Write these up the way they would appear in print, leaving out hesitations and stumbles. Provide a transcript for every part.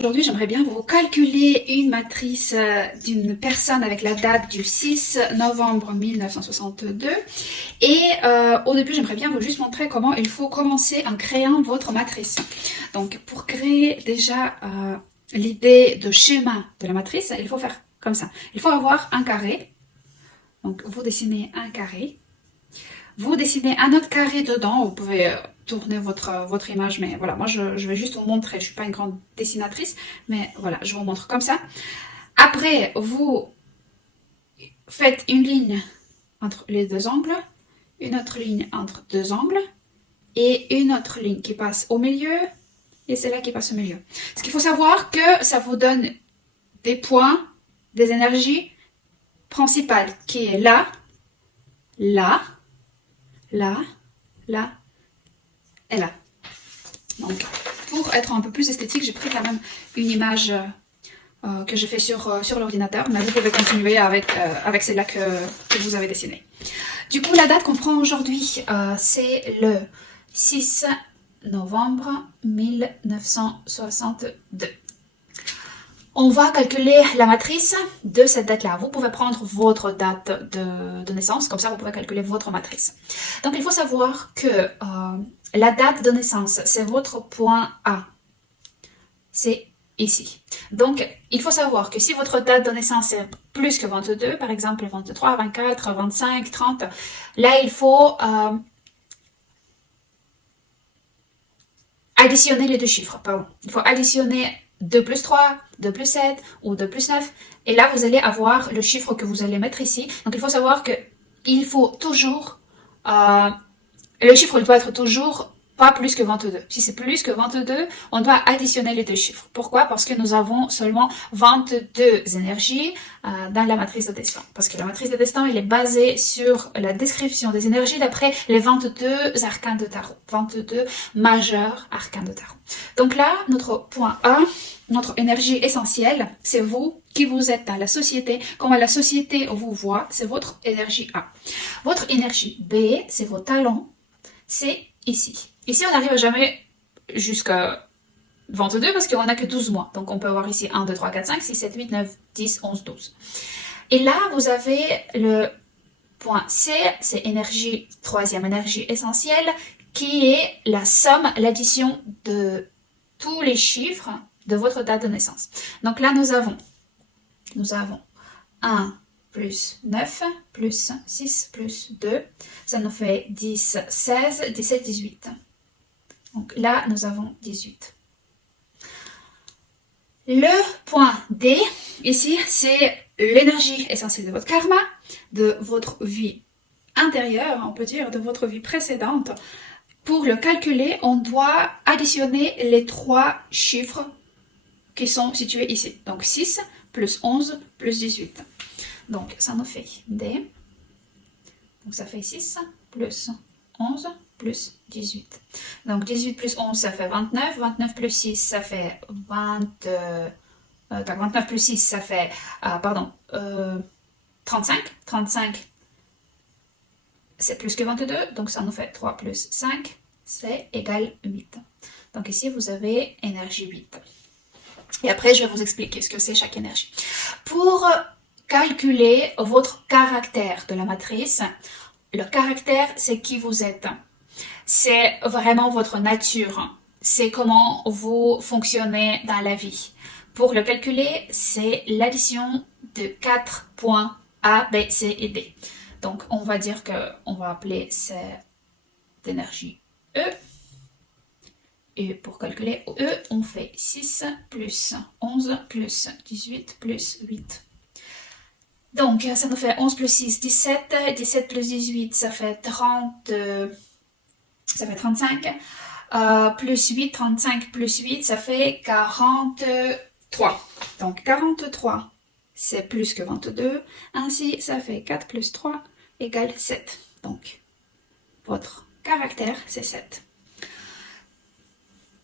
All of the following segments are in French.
Aujourd'hui, j'aimerais bien vous calculer une matrice d'une personne avec la date du 6 novembre 1962. Et au début, j'aimerais bien vous juste montrer comment il faut commencer en créant votre matrice. Donc, pour créer déjà l'idée de schéma de la matrice, il faut faire comme ça. Il faut avoir un carré. Donc, vous dessinez un carré. Vous dessinez un autre carré dedans, vous pouvez tourner votre image, mais voilà, moi je vais juste vous montrer, je suis pas une grande dessinatrice, mais voilà, je vous montre comme ça. Après, vous faites une ligne entre les deux angles, une autre ligne entre deux angles, et une autre ligne qui passe au milieu, et celle-là qui passe au milieu. Ce qu'il faut savoir que ça vous donne des points, des énergies principales, qui est là, là, là, là et là. Donc, pour être un peu plus esthétique, j'ai pris quand même une image que j'ai fait sur l'ordinateur, mais vous pouvez continuer avec celle-là que vous avez dessinée. Du coup, la date qu'on prend aujourd'hui, c'est le 6 novembre 1962. On va calculer la matrice de cette date-là. Vous pouvez prendre votre date de naissance, comme ça vous pouvez calculer votre matrice. Donc il faut savoir que la date de naissance, c'est votre point A. C'est ici. Donc il faut savoir que si votre date de naissance est plus que 22, par exemple 23, 24, 25, 30, là il faut additionner les deux chiffres. Pardon. Il faut additionner 2 plus 3, 2 plus 7 ou 2 plus 9. Et là, vous allez avoir le chiffre que vous allez mettre ici. Donc, il faut savoir que il faut toujours... le chiffre doit être toujours pas plus que 22. Si c'est plus que 22, on doit additionner les deux chiffres. Pourquoi? Parce que nous avons seulement 22 énergies dans la matrice de destin. Parce que la matrice de destin, elle est basée sur la description des énergies d'après les 22 arcanes de tarot. 22 majeurs arcanes de tarot. Donc là, notre point A, notre énergie essentielle, c'est vous qui vous êtes dans la société. Comment la société vous voit, c'est votre énergie A. Votre énergie B, c'est vos talents. C'est ici. Ici, on n'arrive jamais jusqu'à 22 parce qu'on n'a que 12 mois. Donc, on peut avoir ici 1, 2, 3, 4, 5, 6, 7, 8, 9, 10, 11, 12. Et là, vous avez le point C, c'est énergie, troisième énergie essentielle, qui est la somme, l'addition de tous les chiffres de votre date de naissance. Donc là, nous avons 1, plus 9, plus 6, plus 2, ça nous fait 10, 16, 17, 18. Donc là, nous avons 18. Le point D, ici, c'est l'énergie essentielle de votre karma, de votre vie intérieure, on peut dire, de votre vie précédente. Pour le calculer, on doit additionner les trois chiffres qui sont situés ici. Donc 6 plus 11 plus 18. Donc, ça nous fait D. Donc, ça fait 6 plus 11 plus 18. Donc, 18 plus 11, ça fait 29. 29 plus 6, ça fait 29 plus 6, ça fait, 35. 35, c'est plus que 22. Donc, ça nous fait 3 plus 5, c'est égal 8. Donc, ici, vous avez énergie 8. Et après, je vais vous expliquer ce que c'est chaque énergie. Pour calculer votre caractère de la matrice. Le caractère, c'est qui vous êtes. C'est vraiment votre nature. C'est comment vous fonctionnez dans la vie. Pour le calculer, c'est l'addition de 4 points A, B, C et D. Donc, on va dire qu'on va appeler cette énergie E. Et pour calculer E, on fait 6 plus 11 plus 18 plus 8. Donc, ça nous fait 11 plus 6, 17. 17 plus 18, ça fait 30, ça fait 35. Plus 8, 35 plus 8, ça fait 43. Donc, 43, c'est plus que 22. Ainsi, ça fait 4 plus 3 égale 7. Donc, votre caractère, c'est 7.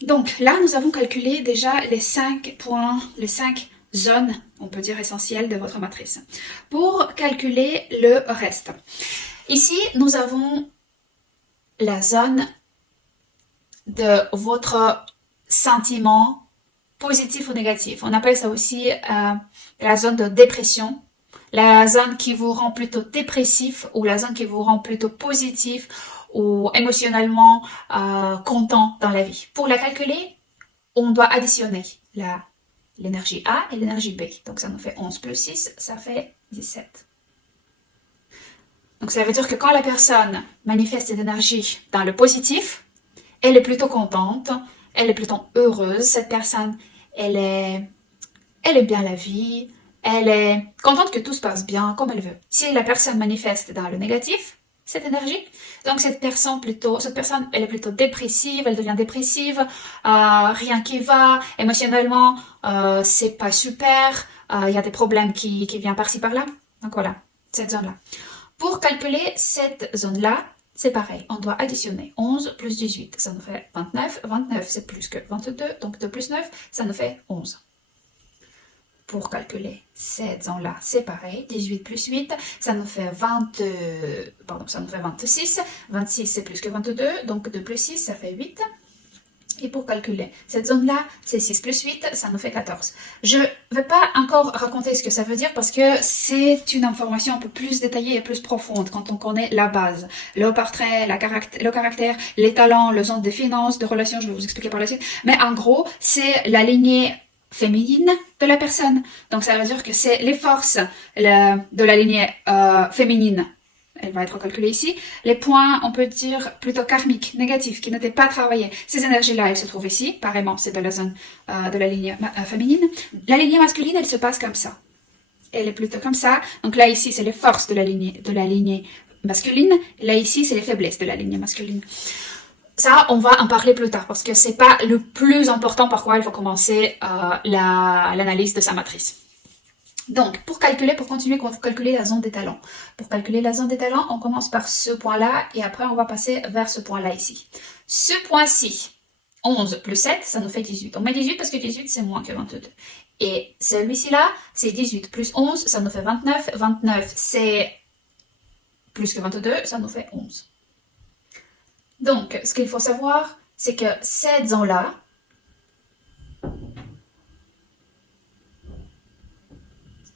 Donc, là, nous avons calculé déjà les 5 points, les 5 zones, on peut dire essentielles de votre matrice. Pour calculer le reste. Ici, nous avons la zone de votre sentiment positif ou négatif. On appelle ça aussi la zone de dépression, la zone qui vous rend plutôt dépressif ou la zone qui vous rend plutôt positif ou émotionnellement content dans la vie. Pour la calculer, on doit additionner l'énergie A et l'énergie B. Donc ça nous fait 11 plus 6, ça fait 17. Donc ça veut dire que quand la personne manifeste cette énergie dans le positif, elle est plutôt contente, elle est plutôt heureuse. Cette personne, elle aime bien la vie, elle est contente que tout se passe bien comme elle veut. Si la personne manifeste dans le négatif, cette énergie, donc cette personne, elle est plutôt dépressive, elle devient dépressive, rien qui va, émotionnellement, c'est pas super, il y a des problèmes qui viennent par-ci par-là. Donc voilà, cette zone-là. Pour calculer cette zone-là, c'est pareil, on doit additionner 11 plus 18, ça nous fait 29. 29, c'est plus que 22, donc 2 plus 9, ça nous fait 11. Pour calculer cette zone-là, c'est pareil, 18 plus 8, ça nous fait 26. 26, c'est plus que 22, donc 2 plus 6, ça fait 8. Et pour calculer cette zone-là, c'est 6 plus 8, ça nous fait 14. Je ne vais pas encore raconter ce que ça veut dire parce que c'est une information un peu plus détaillée et plus profonde quand on connaît la base. Le portrait, le caractère, les talents, le zone des finances, de relations, je vais vous expliquer par la suite. Mais en gros, c'est la lignée féminine de la personne. Donc ça veut dire que c'est les forces de la lignée féminine. Elle va être calculée ici. Les points, on peut dire plutôt karmiques, négatifs, qui n'étaient pas travaillés. Ces énergies-là, elles se trouvent ici. Pareillement, c'est de la zone de la lignée féminine. La lignée masculine, elle se passe comme ça. Elle est plutôt comme ça. Donc là, ici, c'est les forces de la lignée masculine. Là, ici, c'est les faiblesses de la lignée masculine. Ça, on va en parler plus tard parce que c'est pas le plus important par quoi il faut commencer l'analyse de sa matrice. Donc, pour continuer à calculer la zone des talents. Pour calculer la zone des talents, on commence par ce point-là et après on va passer vers ce point-là ici. Ce point-ci, 11 plus 7, ça nous fait 18. On met 18 parce que 18 c'est moins que 22. Et celui-ci là, c'est 18 plus 11, ça nous fait 29. 29 c'est plus que 22, ça nous fait 11. Donc, ce qu'il faut savoir, c'est que cette zone-là,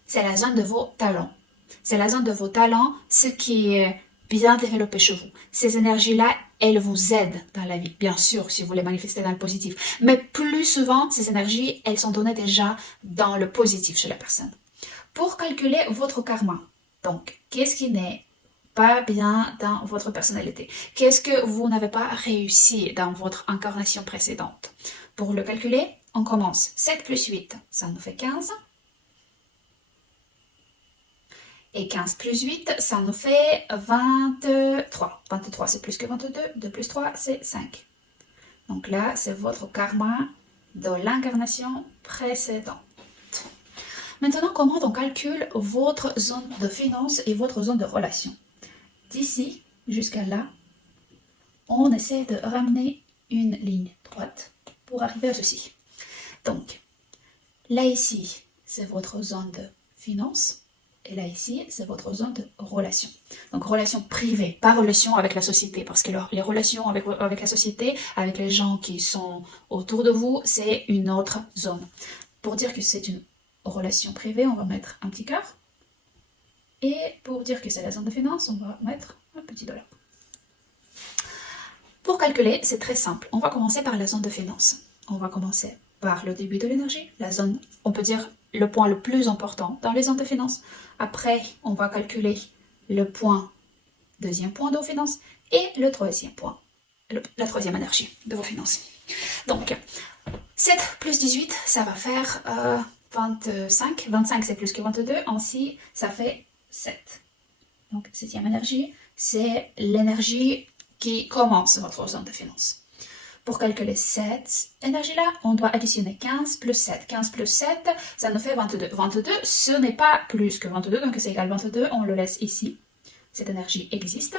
c'est la zone de vos talents. C'est la zone de vos talents, ce qui est bien développé chez vous. Ces énergies-là, elles vous aident dans la vie, bien sûr, si vous les manifestez dans le positif. Mais plus souvent, ces énergies, elles sont données déjà dans le positif chez la personne. Pour calculer votre karma, donc, qu'est-ce qui n'est pas bien dans votre personnalité? Qu'est-ce que vous n'avez pas réussi dans votre incarnation précédente? Pour le calculer, on commence. 7 plus 8, ça nous fait 15. Et 15 plus 8, ça nous fait 23. 23, c'est plus que 22. 2 plus 3, c'est 5. Donc là, c'est votre karma de l'incarnation précédente. Maintenant, comment on calcule votre zone de finance et votre zone de relation? D'ici jusqu'à là, on essaie de ramener une ligne droite pour arriver à ceci. Donc, là ici, c'est votre zone de finance. Et là, ici, c'est votre zone de relation. Donc, relation privée, pas relation avec la société. Parce que les relations avec la société, avec les gens qui sont autour de vous, c'est une autre zone. Pour dire que c'est une relation privée, on va mettre un petit cœur. Et pour dire que c'est la zone de finance, on va mettre un petit dollar. Pour calculer, c'est très simple. On va commencer par la zone de finance. On va commencer par le début de l'énergie, la zone, on peut dire, le point le plus important dans les zones de finance. Après, on va calculer le deuxième point de vos finances et le troisième point, la troisième énergie de vos finances. Donc, 7 plus 18, ça va faire 25. 25, c'est plus que 22. Ainsi, ça fait 7. Donc, septième énergie, c'est l'énergie qui commence votre zone de finance. Pour calculer cette énergie-là, on doit additionner 15 plus 7. 15 plus 7, ça nous fait 22. 22, ce n'est pas plus que 22, donc c'est égal à 22. On le laisse ici. Cette énergie existe.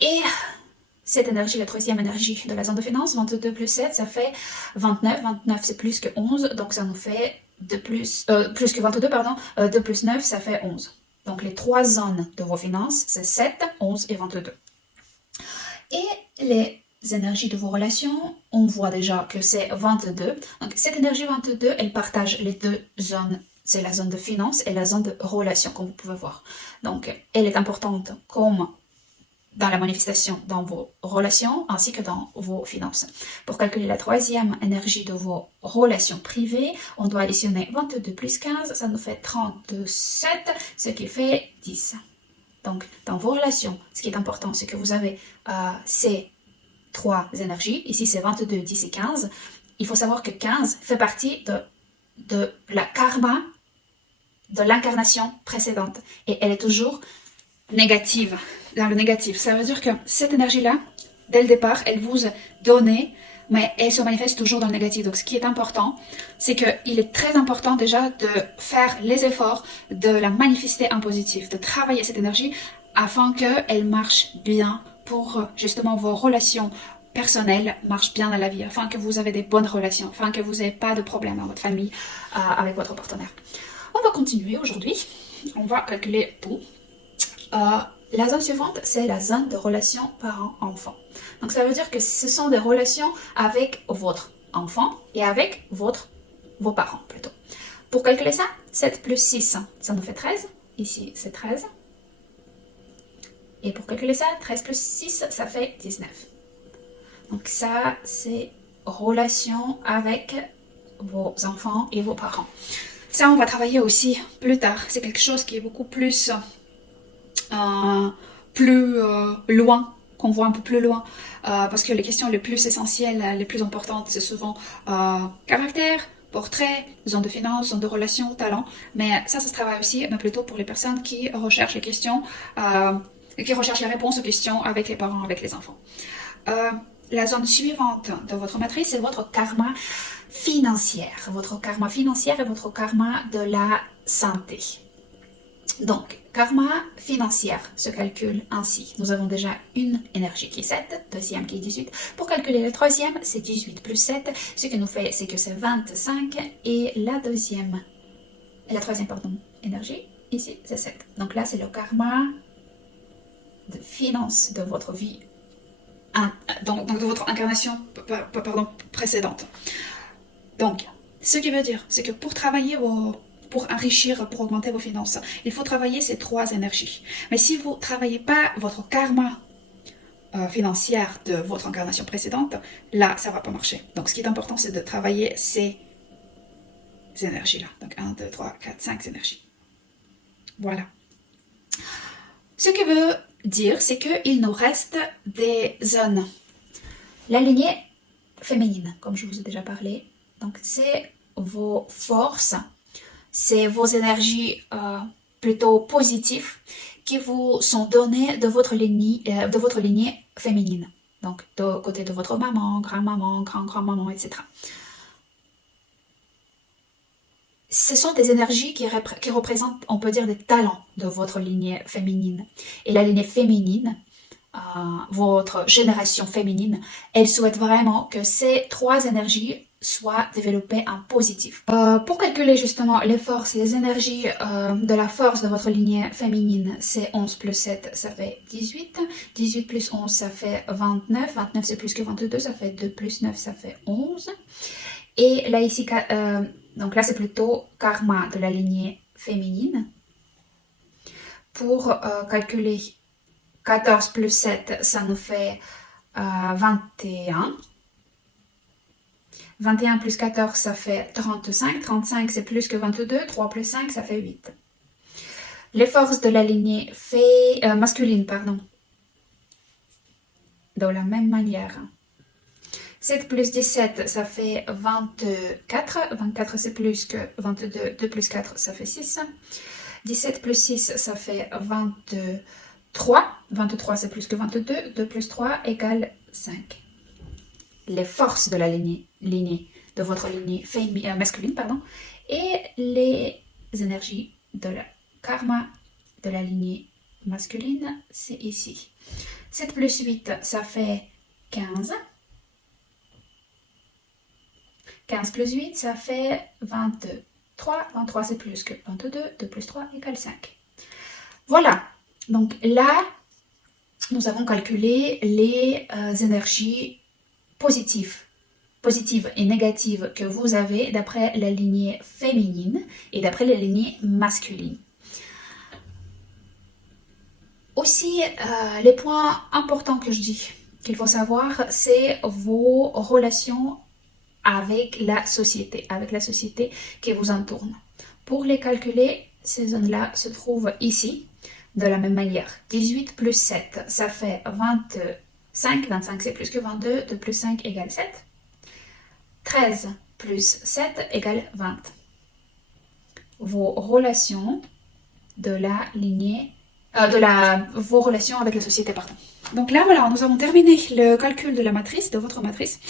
Et cette énergie, la troisième énergie de la zone de finance, 22 plus 7, ça fait 29. 29, c'est plus que 11, donc ça nous fait plus que 22, pardon. 2 plus 9, ça fait 11. Donc les trois zones de vos finances, c'est 7, 11 et 22. Et les énergies de vos relations, on voit déjà que c'est 22. Donc cette énergie 22, elle partage les deux zones. C'est la zone de finance et la zone de relation, comme vous pouvez voir. Donc elle est importante comme dans la manifestation dans vos relations ainsi que dans vos finances. Pour calculer la troisième énergie de vos relations privées, on doit additionner 22 plus 15, ça nous fait 37, ce qui fait 10. Donc, dans vos relations, ce qui est important, c'est que vous avez ces trois énergies. Ici, c'est 22, 10 et 15. Il faut savoir que 15 fait partie de la karma de l'incarnation précédente. Et elle est toujours négative, dans le négatif. Ça veut dire que cette énergie-là, dès le départ, elle vous est donnée, mais elle se manifeste toujours dans le négatif. Donc, ce qui est important, c'est qu'il est très important déjà de faire les efforts de la manifester en positif, de travailler cette énergie afin qu'elle marche bien pour justement vos relations personnelles marchent bien dans la vie, afin que vous avez des bonnes relations, afin que vous n'ayez pas de problème dans votre famille avec votre partenaire. On va continuer aujourd'hui. On va calculer tout. La zone suivante, c'est la zone de relations parents-enfants. Donc ça veut dire que ce sont des relations avec votre enfant et avec vos parents plutôt. Pour calculer ça, 7 plus 6, ça nous fait 13. Ici, c'est 13. Et pour calculer ça, 13 plus 6, ça fait 19. Donc ça, c'est relation avec vos enfants et vos parents. Ça, on va travailler aussi plus tard. C'est quelque chose qui est beaucoup plus loin, qu'on voit un peu plus loin, parce que les questions les plus essentielles, les plus importantes, c'est souvent caractère, portrait, zone de finance, zone de relations, talent. Mais ça se travaille aussi, mais plutôt pour les personnes qui recherchent les questions, qui recherchent les réponses aux questions avec les parents, avec les enfants. La zone suivante de votre matrice, c'est votre karma financière. Votre karma financière et votre karma de la santé. Donc, karma financière se calcule ainsi. Nous avons déjà une énergie qui est 7, deuxième qui est 18. Pour calculer la troisième, c'est 18 plus 7. Ce que nous fait, c'est que c'est 25. Et la troisième énergie, ici, c'est 7. Donc là, c'est le karma de finance de votre vie, donc de votre incarnation précédente. Donc, ce qui veut dire, c'est que pour travailler pour enrichir, pour augmenter vos finances, il faut travailler ces trois énergies. Mais si vous ne travaillez pas votre karma financière de votre incarnation précédente, là, ça ne va pas marcher. Donc, ce qui est important, c'est de travailler ces énergies-là. Donc, 1, 2, 3, 4, 5 énergies. Voilà. Ce qui veut dire, c'est qu'il nous reste des zones. La lignée féminine, comme je vous ai déjà parlé, donc c'est vos forces, c'est vos énergies plutôt positives qui vous sont données de votre lignée féminine. Donc, de côté de votre maman, grand-maman, grand-grand-maman, etc. Ce sont des énergies qui représentent, on peut dire, des talents de votre lignée féminine. Et la lignée féminine, votre génération féminine, elle souhaite vraiment que ces trois énergies soient développées en positif. Pour calculer justement les forces, les énergies de la force de votre lignée féminine, c'est 11 plus 7, ça fait 18. 18 plus 11, ça fait 29. 29, c'est plus que 22, ça fait 2 plus 9, ça fait 11. Et là, ici, donc là, c'est plutôt karma de la lignée féminine. Pour calculer 14 plus 7, ça nous fait 21. 21 plus 14, ça fait 35. 35, c'est plus que 22. 3 plus 5, ça fait 8. Les forces de la lignée masculine, de la même manière. 7 plus 17, ça fait 24. 24, c'est plus que 22. 2 plus 4, ça fait 6. 17 plus 6, ça fait 23. 23, c'est plus que 22. 2 plus 3 égale 5. Les forces de la lignée de votre lignée masculine, et les énergies de la karma de la lignée masculine, c'est ici. 7 plus 8, ça fait 15. 15 plus 8, ça fait 23. 23, c'est plus que 22. 2 plus 3 égale 5. Voilà. Donc là, nous avons calculé les énergies positives et négatives que vous avez d'après la lignée féminine et d'après la lignée masculine. Aussi, les points importants que je dis qu'il faut savoir, c'est vos relations avec la société qui vous entoure. Pour les calculer, ces zones-là se trouvent ici, de la même manière. 18 plus 7, ça fait 25. 25, c'est plus que 22. 2 plus 5 égale 7. 13 plus 7 égale 20. Vos relations de la lignée, vos relations avec la société, pardon. Donc là, voilà, nous avons terminé le calcul de la matrice, de votre matrice.